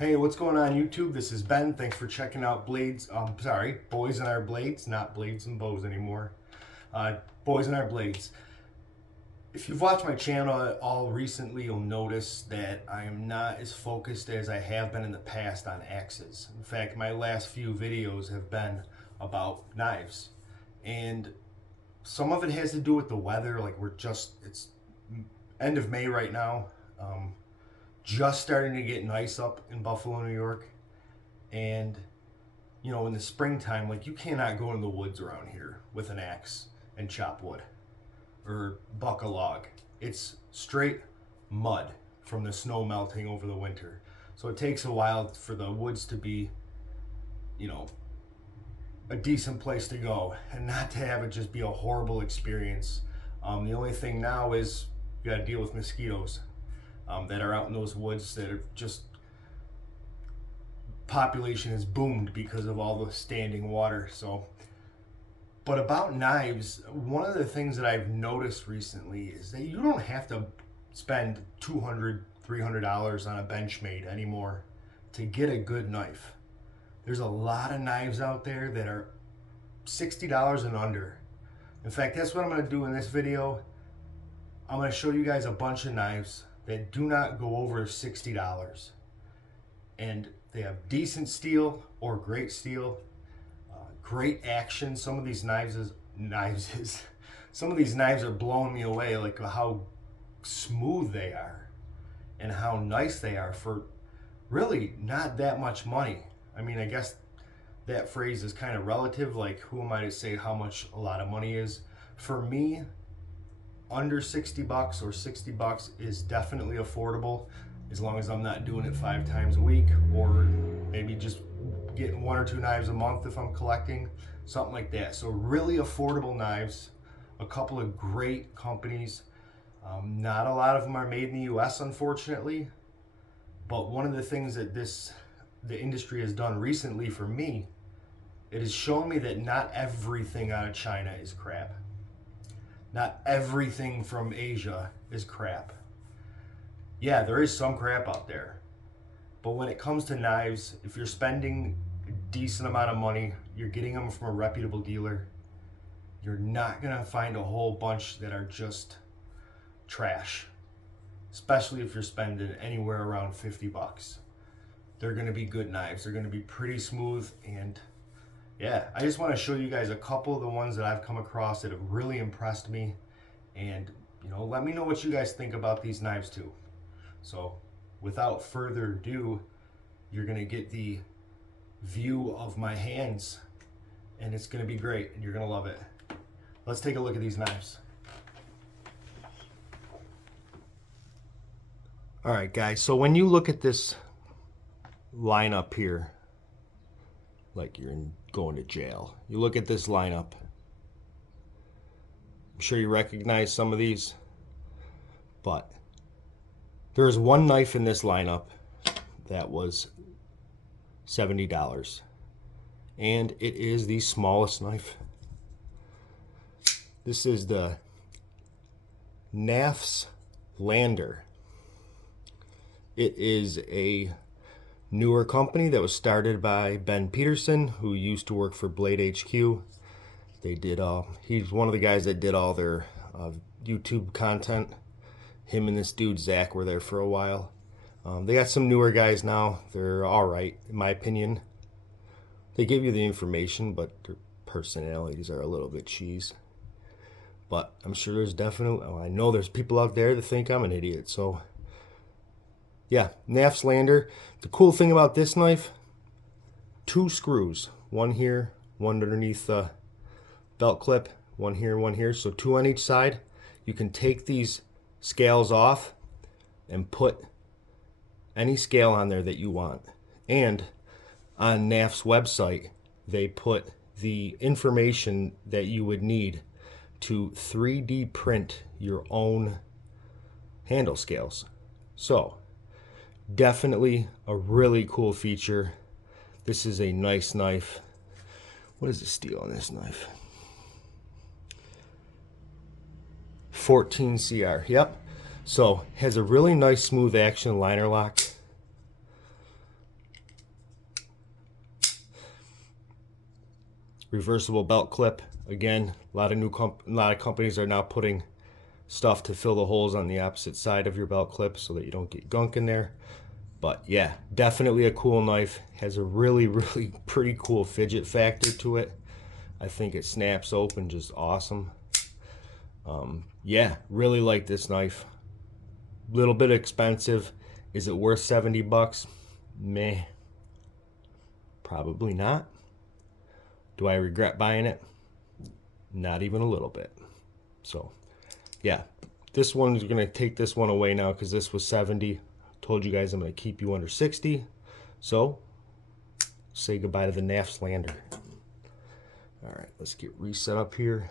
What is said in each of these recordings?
Hey, what's going on YouTube? This is Ben. Thanks for checking out Boys in Our Blades, not Blades and Bows anymore. Boys in Our Blades. If you've watched my channel at all recently, you'll notice that I am not as focused as I have been in the past on axes. In fact, my last few videos have been about knives. And some of it has to do with the weather. Like it's end of May right now. Just starting to get nice up in Buffalo, New York. And, you know, in the springtime, like, you cannot go in the woods around here with an axe and chop wood or buck a log. It's straight mud from the snow melting over the winter. So it takes a while for the woods to be, you know, a decent place to go and not to have it just be a horrible experience. The only thing now is you gotta deal with mosquitoes that are out in those woods that are just, population has boomed because of all the standing water. So, but about knives, one of the things that I've noticed recently is that you don't have to spend $200, $300 on a Benchmade anymore to get a good knife. There's a lot of knives out there that are $60 and under. In fact, that's what I'm going to do in this video. I'm going to show you guys a bunch of knives that do not go over $60. And they have decent steel or great steel, great action. Some of these some of these knives are blowing me away, like how smooth they are and how nice they are for really not that much money. I mean, I guess that phrase is kind of relative. Like, who am I to say how much a lot of money is? For me, under 60 bucks or 60 bucks is definitely affordable, as long as I'm not doing it 5 times a week, or maybe just getting 1 or 2 knives a month if I'm collecting, something like that. So really affordable knives, a couple of great companies. Not a lot of them are made in the US, unfortunately, but one of the things that the industry has done recently for me, it has shown me that not everything out of China is crap. Not everything from Asia is crap. Yeah, there is some crap out there. But when it comes to knives, if you're spending a decent amount of money, you're getting them from a reputable dealer, you're not gonna find a whole bunch that are just trash. Especially if you're spending anywhere around 50 bucks. They're gonna be good knives. They're gonna be pretty smooth. And yeah, I just wanna show you guys a couple of the ones that I've come across that have really impressed me. And, you know, let me know what you guys think about these knives too. So without further ado, you're gonna get the view of my hands, and it's gonna be great and you're gonna love it. Let's take a look at these knives. All right, guys, so when you look at this lineup here, like you're going to jail, you look at this lineup, I'm sure you recognize some of these, but there's one knife in this lineup that was $70, and it is the smallest knife. This is the NAF's Lander. It is a newer company that was started by Ben Peterson, who used to work for Blade HQ. They did he's one of the guys that did all their YouTube content. Him and this dude Zach were there for a while. They got some newer guys now. They're all right, in my opinion. They give you the information, but their personalities are a little bit cheese. But I'm sure there's definitely, I know there's people out there that think I'm an idiot. So yeah, NAF's Lander. The cool thing about this knife, 2 screws. One here, one underneath the belt clip, one here. So 2 on each side. You can take these scales off and put any scale on there that you want. And on NAF's website, they put the information that you would need to 3D print your own handle scales. So definitely a really cool feature. This is a nice knife. What is the steel on this knife? 14 CR, yep. So has a really nice smooth action liner lock. Reversible belt clip. Again, a lot of companies are now putting stuff to fill the holes on the opposite side of your belt clip so that you don't get gunk in there. But yeah, definitely a cool knife. Has a really, really pretty cool fidget factor to it. I think it snaps open just awesome. Yeah, really like this knife. Little bit expensive. Is it worth 70 bucks? Meh. Probably not. Do I regret buying it? Not even a little bit. So, yeah. This one's going to take this one away now because this was 70. Told you guys I'm going to keep you under 60. So, say goodbye to the Nafslander. All right, let's get reset up here.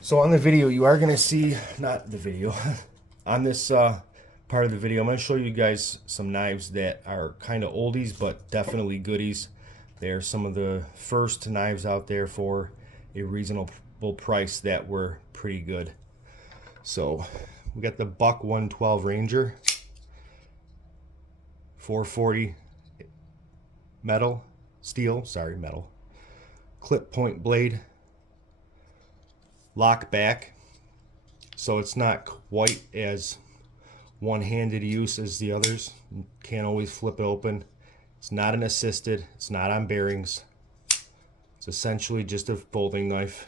So on the video, you are going to see, not the video, on this part of the video, I'm going to show you guys some knives that are kind of oldies, but definitely goodies. They're some of the first knives out there for a reasonable price that were pretty good. So we got the Buck 112 Ranger, 440 metal, clip point blade, lock back, so it's not quite as one-handed use as the others. You can't always flip it open. It's not an assisted, it's not on bearings. It's essentially just a folding knife.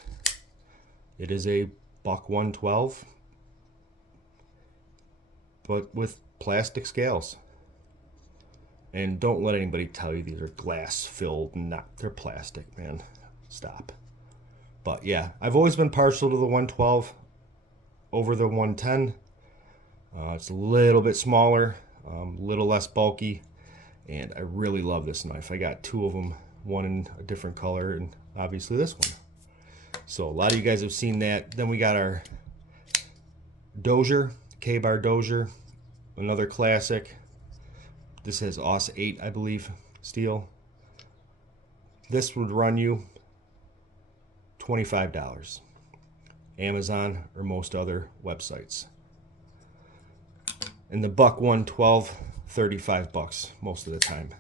It is a Buck 112, but with plastic scales. And don't let anybody tell you these are glass filled. They're plastic, man. Stop. But yeah, I've always been partial to the 112 over the 110. It's a little bit smaller, a little less bulky, and I really love this knife. I got two of them, one in a different color, and obviously this one. So a lot of you guys have seen that. Then we got our Dozier, K-Bar Dozier, another classic. This has AUS 8, I believe, steel. This would run you $25. Amazon or most other websites. And the Buck 112, 35 bucks most of the time.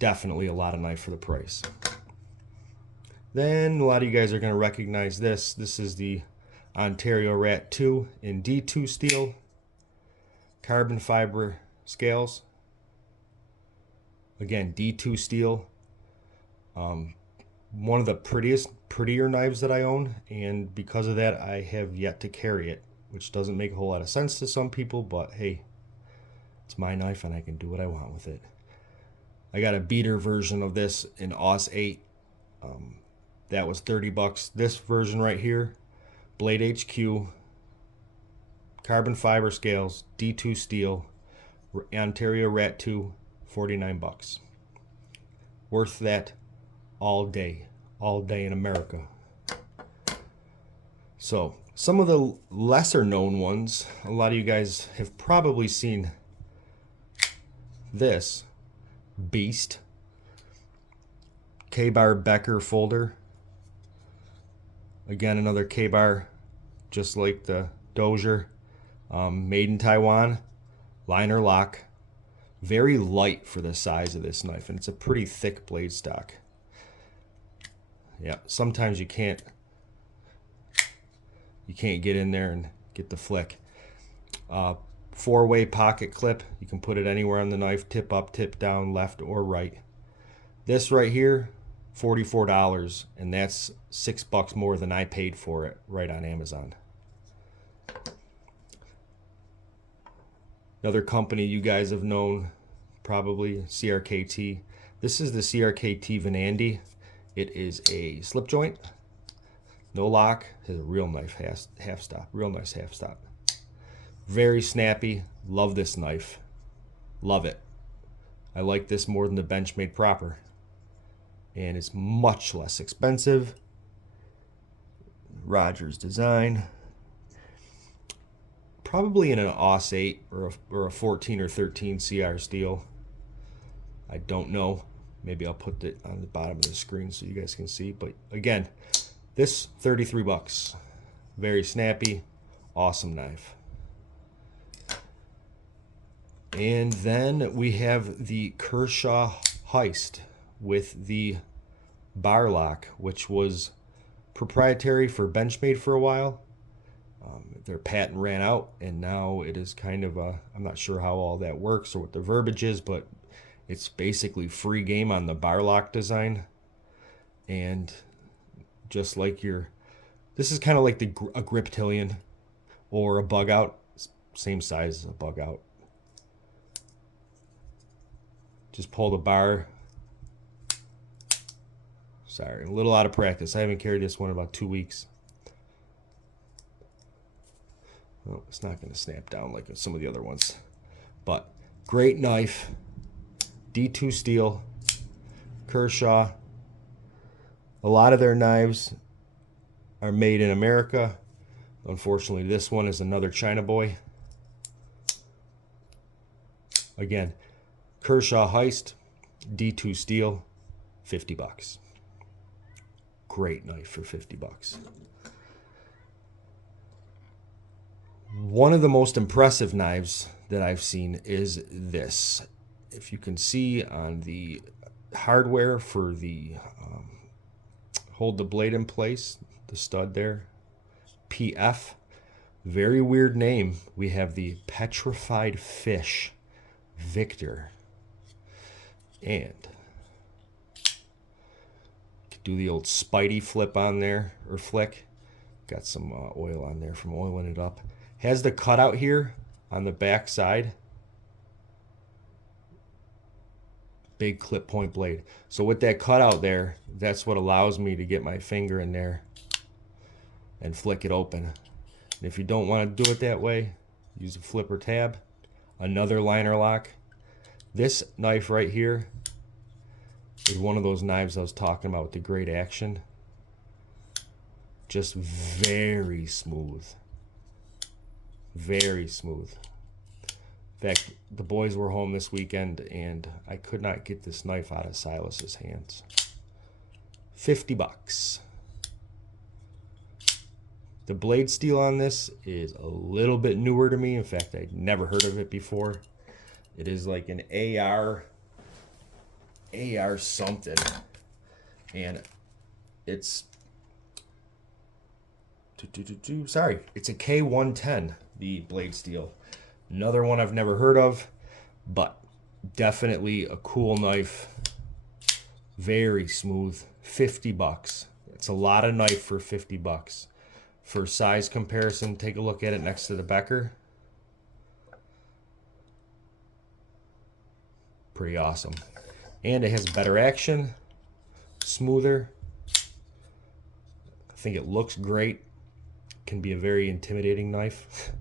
Definitely a lot of knife for the price. Then a lot of you guys are going to recognize this. This is the Ontario Rat 2 in D2 steel. Carbon fiber scales. Again, D2 steel. One of the prettier knives that I own, and because of that I have yet to carry it, which doesn't make a whole lot of sense to some people, but hey, it's my knife and I can do what I want with it. I got a beater version of this in AUS 8. That was 30 bucks. This version right here, Blade HQ, carbon fiber scales, D2 steel, Ontario Rat 2, 49 bucks. Worth that all day in America. So some of the lesser known ones, a lot of you guys have probably seen this beast, K-Bar Becker folder. Again, another K-Bar, just like the Dozier, made in Taiwan, liner lock, very light for the size of this knife, and it's a pretty thick blade stock. Yeah, sometimes you can't get in there and get the flick. Four-way pocket clip. You can put it anywhere on the knife, tip up, tip down, left or right. This right here, $44, and that's $6 more than I paid for it right on Amazon. Another company you guys have known, probably CRKT. This is the CRKT Venandy. It is a slip joint, no lock, has a real nice half stop, real nice half stop. Very snappy, love this knife, love it. I like this more than the Benchmade proper, and it's much less expensive. Rogers design, probably in an AUS 8 or a 14 or 13 CR steel. I don't know. Maybe I'll put it on the bottom of the screen so you guys can see. But again, this 33 bucks. Very snappy, awesome knife. And then we have the Kershaw Heist with the bar lock, which was proprietary for Benchmade for a while. Their patent ran out, and now it is kind of a, I'm not sure how all that works or what the verbiage is, but it's basically free game on the bar lock design. And just like this is kind of like a Griptilian or a bug out, same size as a bug out. Just pull the bar. Sorry, a little out of practice. I haven't carried this one in about 2 weeks. Well, it's not going to snap down like some of the other ones. But great knife. D2 steel. Kershaw. A lot of their knives are made in America. Unfortunately, this one is another China boy. Again, Kershaw Heist, D2 steel, 50 bucks. Great knife for 50 bucks. One of the most impressive knives that I've seen is this. If you can see on the hardware for the hold the blade in place, the stud there, PF, very weird name. We have the Petrified Fish Victor. And do the old Spidey flip on there, or flick. Got some oil on there from oiling it up. Has the cutout here on the back side. Big clip point blade. So with that cutout there, that's what allows me to get my finger in there and flick it open. And if you don't want to do it that way, use a flipper tab. Another liner lock. This knife right here is one of those knives I was talking about with the great action. Just very smooth. Very smooth. In fact, the boys were home this weekend and I could not get this knife out of Silas's hands. 50 bucks. The blade steel on this is a little bit newer to me. In fact, I'd never heard of it before. It is like an AR something. And it's sorry, it's a K110, the blade steel. Another one I've never heard of, but definitely a cool knife. Very smooth. 50 bucks. It's a lot of knife for 50 bucks. For size comparison, take a look at it next to the Becker. Pretty awesome. And it has better action, smoother. I think it looks great. Can be a very intimidating knife.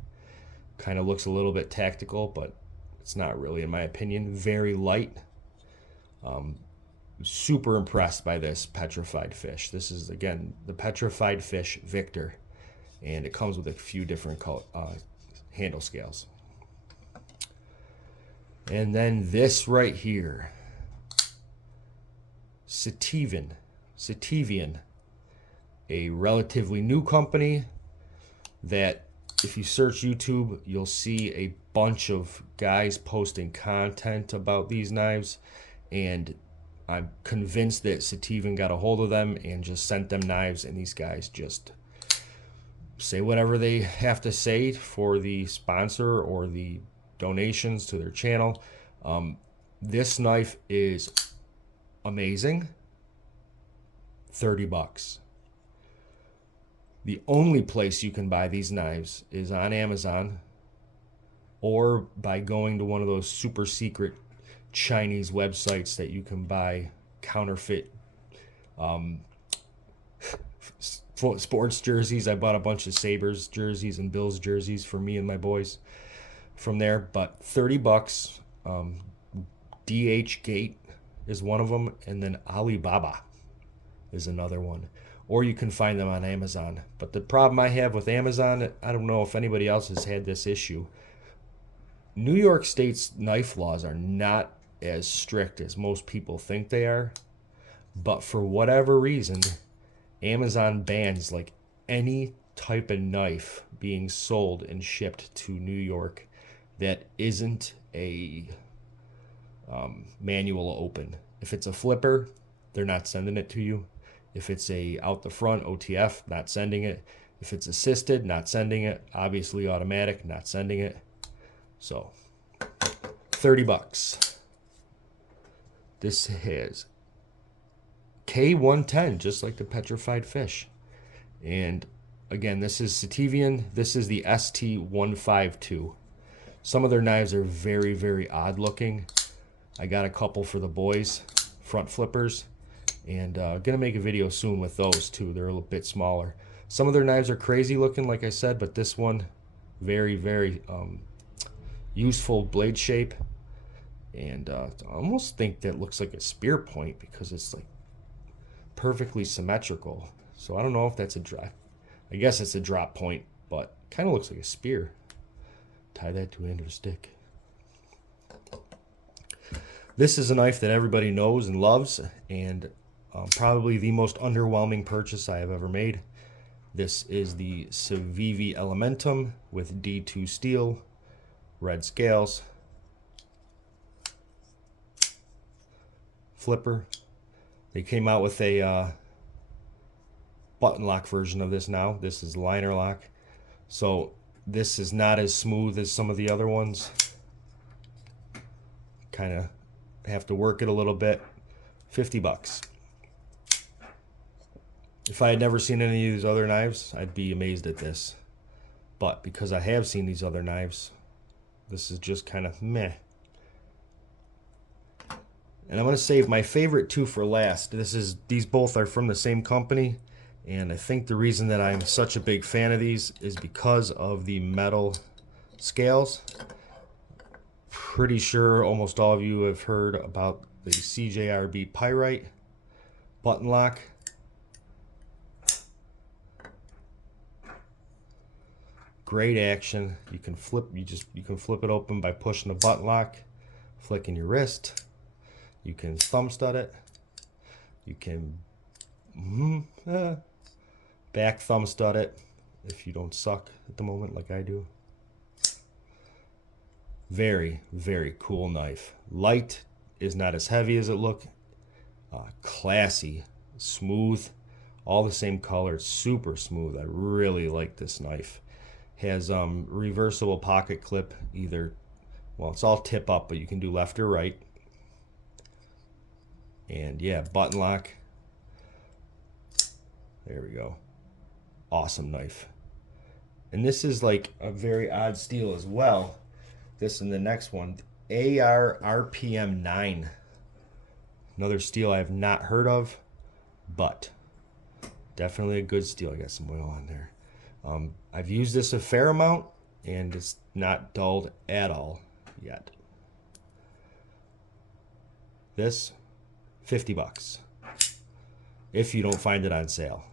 Kind of looks a little bit tactical, but it's not really, in my opinion. Very light. Super impressed by this Petrified Fish. This is, again, the Petrified Fish Victor. And it comes with a few different handle scales. And then this right here. Sativian, a relatively new company that if you search YouTube, you'll see a bunch of guys posting content about these knives, and I'm convinced that Sativian got a hold of them and just sent them knives, and these guys just say whatever they have to say for the sponsor or the donations to their channel. This knife is amazing. 30 bucks. The only place you can buy these knives is on Amazon or by going to one of those super secret Chinese websites that you can buy counterfeit sports jerseys. I bought a bunch of Sabres jerseys and Bills jerseys for me and my boys from there, but 30 bucks. DH Gate is one of them, and then Alibaba is another one. Or you can find them on Amazon. But the problem I have with Amazon, I don't know if anybody else has had this issue. New York State's knife laws are not as strict as most people think they are. But for whatever reason, Amazon bans any type of knife being sold and shipped to New York that isn't a manual open. If it's a flipper, they're not sending it to you. If it's a out the front OTF, not sending it. If it's assisted, not sending it. Obviously automatic, not sending it. So 30 bucks. This has K110, just like the petrified fish. And again, this is Sativian. This is the ST152. Some of their knives are very, very odd looking. I got a couple for the boys, front flippers, and gonna make a video soon with those too. They're a little bit smaller. Some of their knives are crazy looking, like I said, but this one, very, very useful blade shape. And I almost think that looks like a spear point because it's like perfectly symmetrical. So I don't know if that's a drop. I guess it's a drop point, but kind of looks like a spear. Tie that to the end of a stick. This is a knife that everybody knows and loves, and probably the most underwhelming purchase I have ever made. This is the Civivi Elementum with D2 steel, red scales, flipper. They came out with a button lock version of this now. This is liner lock. So this is not as smooth as some of the other ones. Kind of have to work it a little bit. 50 bucks. If I had never seen any of these other knives, I'd be amazed at this. But because I have seen these other knives, this is just kind of meh. And I'm going to save my favorite two for last. These both are from the same company, and I think the reason that I'm such a big fan of these is because of the metal scales. Pretty sure almost all of you have heard about the CJRB Pyrite button lock. Great action. You can flip it open by pushing the button lock, flicking your wrist. You can thumb stud it. You can back thumb stud it if you don't suck at the moment like I do. Very, very cool knife. Light, is not as heavy as it look. Classy, smooth, all the same color. It's super smooth. I really like this knife. Has reversible pocket clip, either, well, it's all tip up, but you can do left or right. And yeah, button lock. There we go. Awesome knife. And this is like a very odd steel as well. This and the next one, AR RPM 9. Another steel I have not heard of, but definitely a good steel. I got some oil on there. I've used this a fair amount, and it's not dulled at all yet. This, 50 bucks. If you don't find it on sale.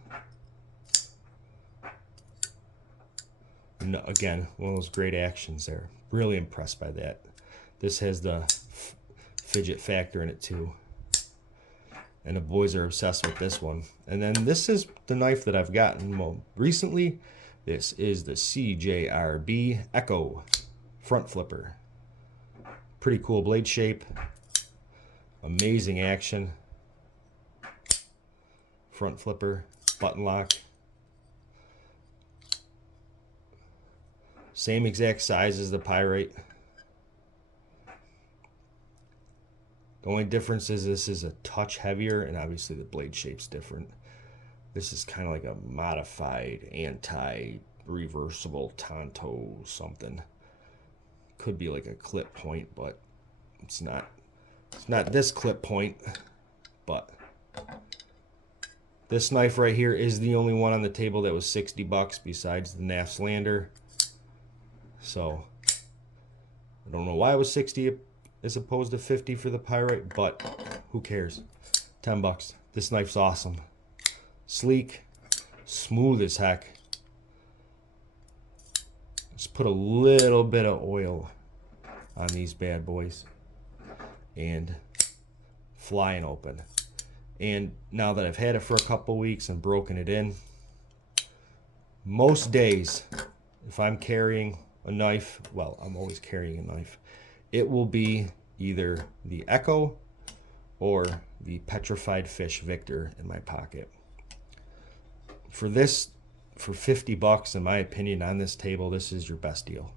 No, again, one of those great actions there. Really impressed by that. This has the fidget factor in it too. And the boys are obsessed with this one. And then this is the knife that I've gotten more recently. This is the CJRB Echo front flipper. Pretty cool blade shape. Amazing action. Front flipper, button lock. Same exact size as the Pyrite. The only difference is this is a touch heavier, and obviously the blade shape's different. This is kind of like a modified anti-reversible Tonto something. Could be like a clip point, but it's not. It's not this clip point, but this knife right here is the only one on the table that was 60 bucks besides the NAF Slander. So I don't know why it was 60 as opposed to 50 for the Pyrite, but who cares? 10 bucks. This knife's awesome. Sleek, smooth as heck. Just put a little bit of oil on these bad boys and flying open. And now that I've had it for a couple weeks and broken it in, most days, if I'm carrying a knife, well, I'm always carrying a knife, it will be either the Echo or the Petrified Fish Victor in my pocket. For this, for 50 bucks, in my opinion, on this table, this is your best deal.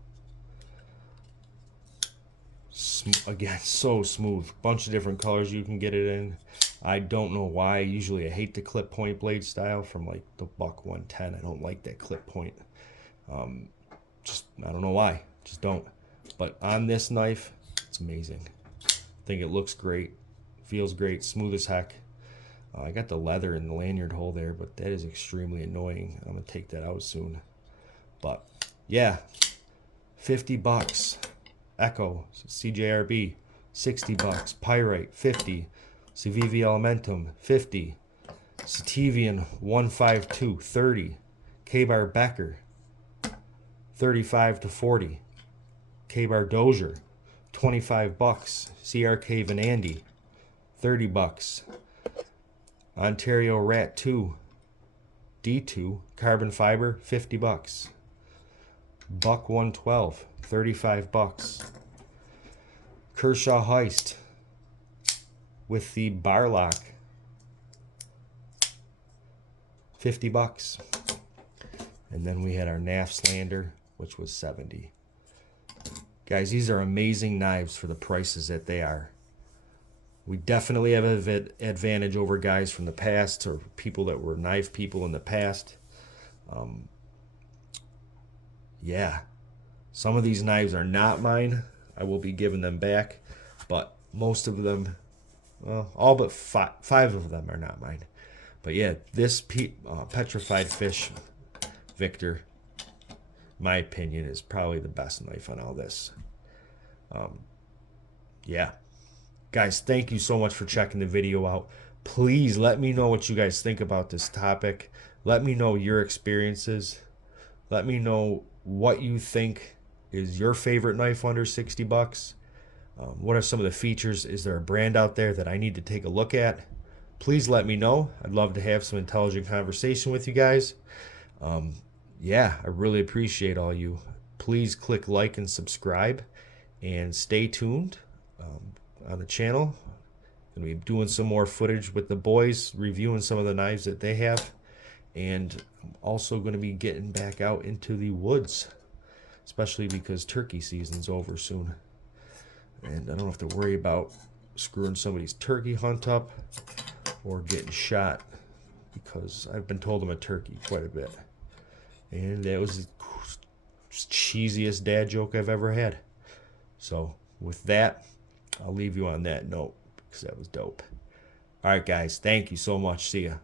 Again, so smooth. Bunch of different colors you can get it in. I don't know why. Usually I hate the clip point blade style from like the Buck 110. I don't like that clip point. Just, I don't know why. Just don't. But on this knife, it's amazing. I think it looks great. Feels great. Smooth as heck. I got the leather in the lanyard hole there, but that is extremely annoying. I'm going to take that out soon. But yeah, 50 bucks. Echo, CJRB, 60 bucks. Pyrite, 50. Civivi Elementum, 50. Sativian 152, 30. K-Bar Becker, 35 to 40. K-Bar Dozier, 25 bucks. CRK Vanandi, 30 bucks. Ontario Rat 2, D2, carbon fiber, 50 bucks. Buck 112, 35 bucks. Kershaw Heist with the bar lock, 50 bucks. And then we had our Nafslander, which was 70. Guys, these are amazing knives for the prices that they are. We definitely have an advantage over guys from the past or people that were knife people in the past. Yeah, some of these knives are not mine. I will be giving them back, but most of them, well, all but five of them are not mine. But yeah, this Petrified Fish Victor, my opinion, is probably the best knife on all this. Yeah. Guys, thank you so much for checking the video out. Please let me know what you guys think about this topic. Let me know your experiences. Let me know what you think is your favorite knife under 60 bucks. What are some of the features? Is there a brand out there that I need to take a look at? Please let me know. I'd love to have some intelligent conversation with you guys. Yeah, I really appreciate all you. Please click like and subscribe and stay tuned on the channel. Gonna be doing some more footage with the boys, reviewing some of the knives that they have, and I'm also going to be getting back out into the woods, especially because turkey season's over soon, and I don't have to worry about screwing somebody's turkey hunt up or getting shot, because I've been told I'm a turkey quite a bit, and that was the cheesiest dad joke I've ever had. So with that, I'll leave you on that note, because that was dope. All right, guys. Thank you so much. See ya.